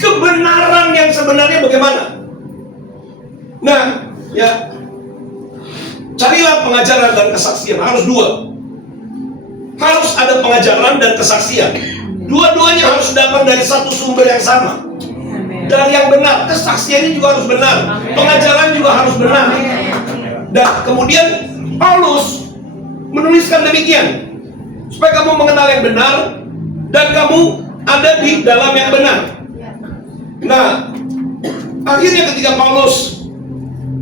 kebenaran yang sebenarnya bagaimana. Nah, ya, carilah pengajaran dan kesaksian. Harus dua. Harus ada pengajaran dan kesaksian. Dua-duanya harus datang dari satu sumber yang sama, dari yang benar. Kesaksiannya juga harus benar, pengajaran juga harus benar. Dan kemudian Paulus menuliskan demikian, supaya kamu mengenal yang benar dan kamu ada di dalam yang benar. Nah, akhirnya ketika Paulus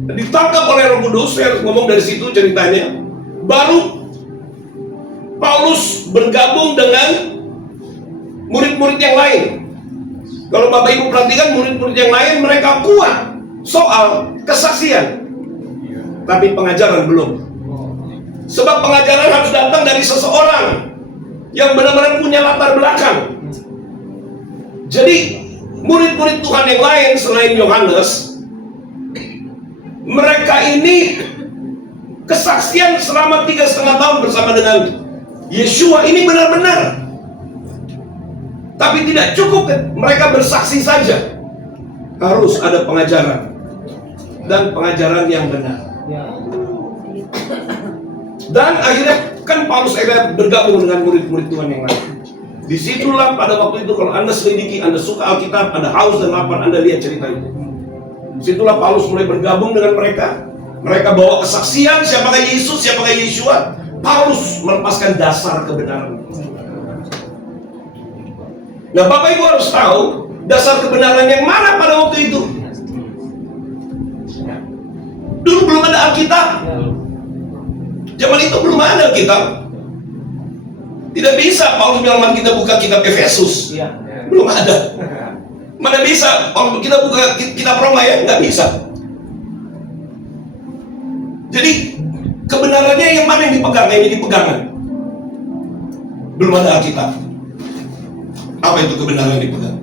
ditangkap oleh Roh Kudus, saya harus ngomong dari situ ceritanya, baru Paulus bergabung dengan murid-murid yang lain. Kalau Bapak Ibu perhatikan, murid-murid yang lain mereka kuat soal kesaksian, tapi pengajaran belum. Sebab pengajaran harus datang dari seseorang yang benar-benar punya latar belakang. Jadi murid-murid Tuhan yang lain selain Yohanes, mereka ini kesaksian selama 3,5 tahun bersama dengan Yeshua ini benar-benar. Tapi tidak cukup mereka bersaksi saja, harus ada pengajaran dan pengajaran yang benar. Dan akhirnya kan Paulus bergabung dengan murid-murid Tuhan yang lain. Disitulah pada waktu itu, kalau Anda selidiki, Anda suka Alkitab, Anda haus dan lapar, Anda lihat cerita itu. Disitulah Paulus mulai bergabung dengan mereka. Mereka bawa kesaksian, siapakah Yesus, siapakah Yeshua. Paulus melepaskan dasar kebenaran. Nah, Bapak Ibu harus tahu dasar kebenaran yang mana pada waktu itu. Dulu belum ada Alkitab. Zaman itu belum ada Alkitab. Tidak bisa Paulus bilang kita buka kitab Efesus. Belum ada. Mana bisa kalau kita buka kitab Roma, ya? Nggak bisa. Jadi kebenarannya yang mana yang dipegang? Yang jadi pegangan. Belum ada Alkitab. Apa itu kebenaran yang dipegang?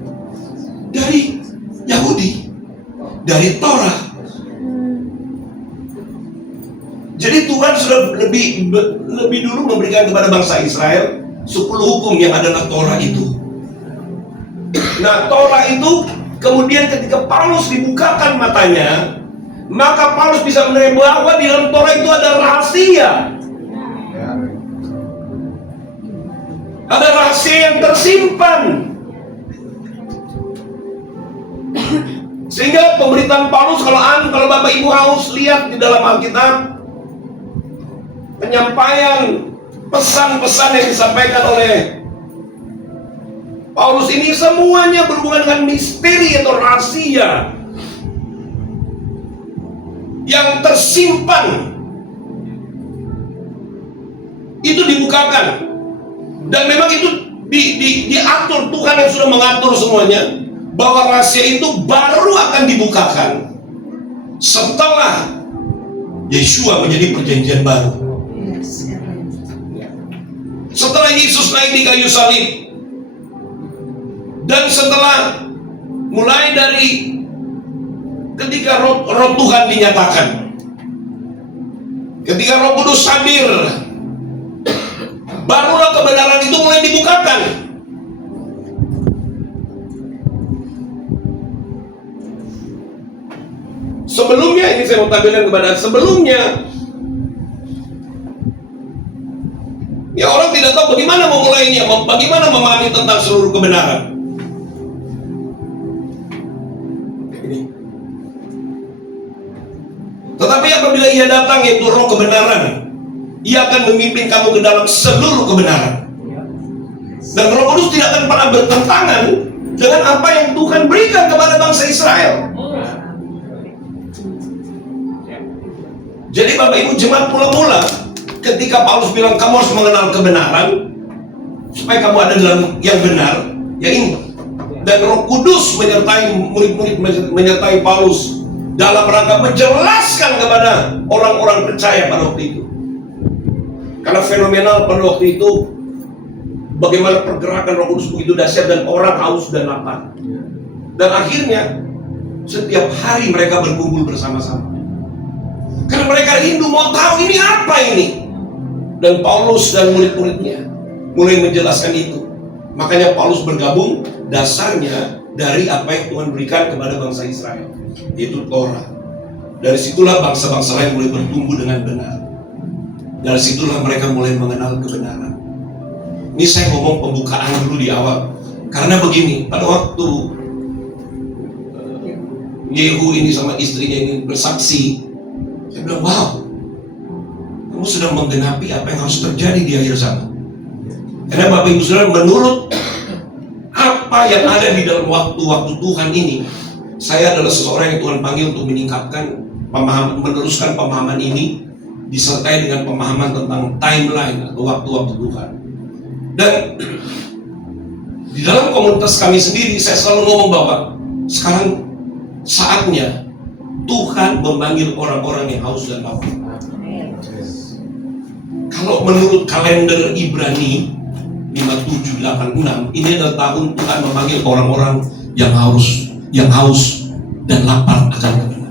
Dari Yahudi, dari Torah. Jadi Tuhan sudah lebih dulu memberikan kepada bangsa Israel 10 hukum yang adalah Torah itu. Nah, Torah itu kemudian ketika Paulus dibukakan matanya, maka Paulus bisa menerima bahwa di dalam Torah itu ada rahasia. Ada rahasia yang tersimpan. Sehingga pemberitaan Paulus, kalau Bapak Ibu haus lihat di dalam Alkitab, penyampaian pesan-pesan yang disampaikan oleh Paulus ini semuanya berhubungan dengan misteri atau rahasia yang tersimpan. Itu dibukakan. Dan memang itu diatur, Tuhan yang sudah mengatur semuanya, bahwa rahasia itu baru akan dibukakan setelah Yeshua menjadi perjanjian baru. Setelah Yesus naik di kayu salib, dan setelah mulai dari ketika roh Tuhan dinyatakan, ketika Roh Kudus hadir, barulah kebenaran itu mulai dibukakan. Sebelumnya, ini saya mau tampilkan kepada sebelumnya, ya orang tidak tahu bagaimana memulainya, bagaimana memahami tentang seluruh kebenaran. Tetapi apabila ia datang, yaitu roh kebenaran, ia akan memimpin kamu ke dalam seluruh kebenaran. Dan Roh Kudus tidak akan pernah bertentangan dengan apa yang Tuhan berikan kepada bangsa Israel. Jadi Bapak Ibu jemaat, mula-mula ketika Paulus bilang kamu harus mengenal kebenaran supaya kamu ada dalam yang benar, ya ini. Dan Roh Kudus menyertai murid-murid, menyertai Paulus dalam rangka menjelaskan kepada orang-orang percaya pada waktu itu. Karena fenomenal pada waktu itu, bagaimana pergerakan Roh Kudus begitu dahsyat dan orang haus dan lapar. Dan akhirnya setiap hari mereka berkumpul bersama-sama. Karena mereka rindu mau tahu ini apa ini. Dan Paulus dan murid-muridnya mulai menjelaskan itu. Makanya Paulus bergabung, dasarnya dari apa yang Tuhan berikan kepada bangsa Israel, yaitu Torah. Dari situlah bangsa-bangsa lain mulai bertumbuh dengan benar. Dari situlah mereka mulai mengenal kebenaran. Ini saya ngomong pembukaan dulu di awal. Karena begini, pada waktu Yehu ini sama istrinya ini bersaksi, saya bilang, wow, kamu sudah menggenapi apa yang harus terjadi di akhir zaman. Karena Bapak Ibu Saudara, menurut apa yang ada di dalam waktu-waktu Tuhan ini, saya adalah seseorang yang Tuhan panggil untuk meningkatkan pemahaman, meneruskan pemahaman ini, disertai dengan pemahaman tentang timeline atau waktu-waktu Tuhan. Dan di dalam komunitas kami sendiri, saya selalu ngomong bahwa sekarang saatnya Tuhan memanggil orang-orang yang haus dan lapar. Kalau menurut kalender Ibrani 5786, ini adalah tahun Tuhan memanggil orang-orang yang haus dan lapar akan kebenaran.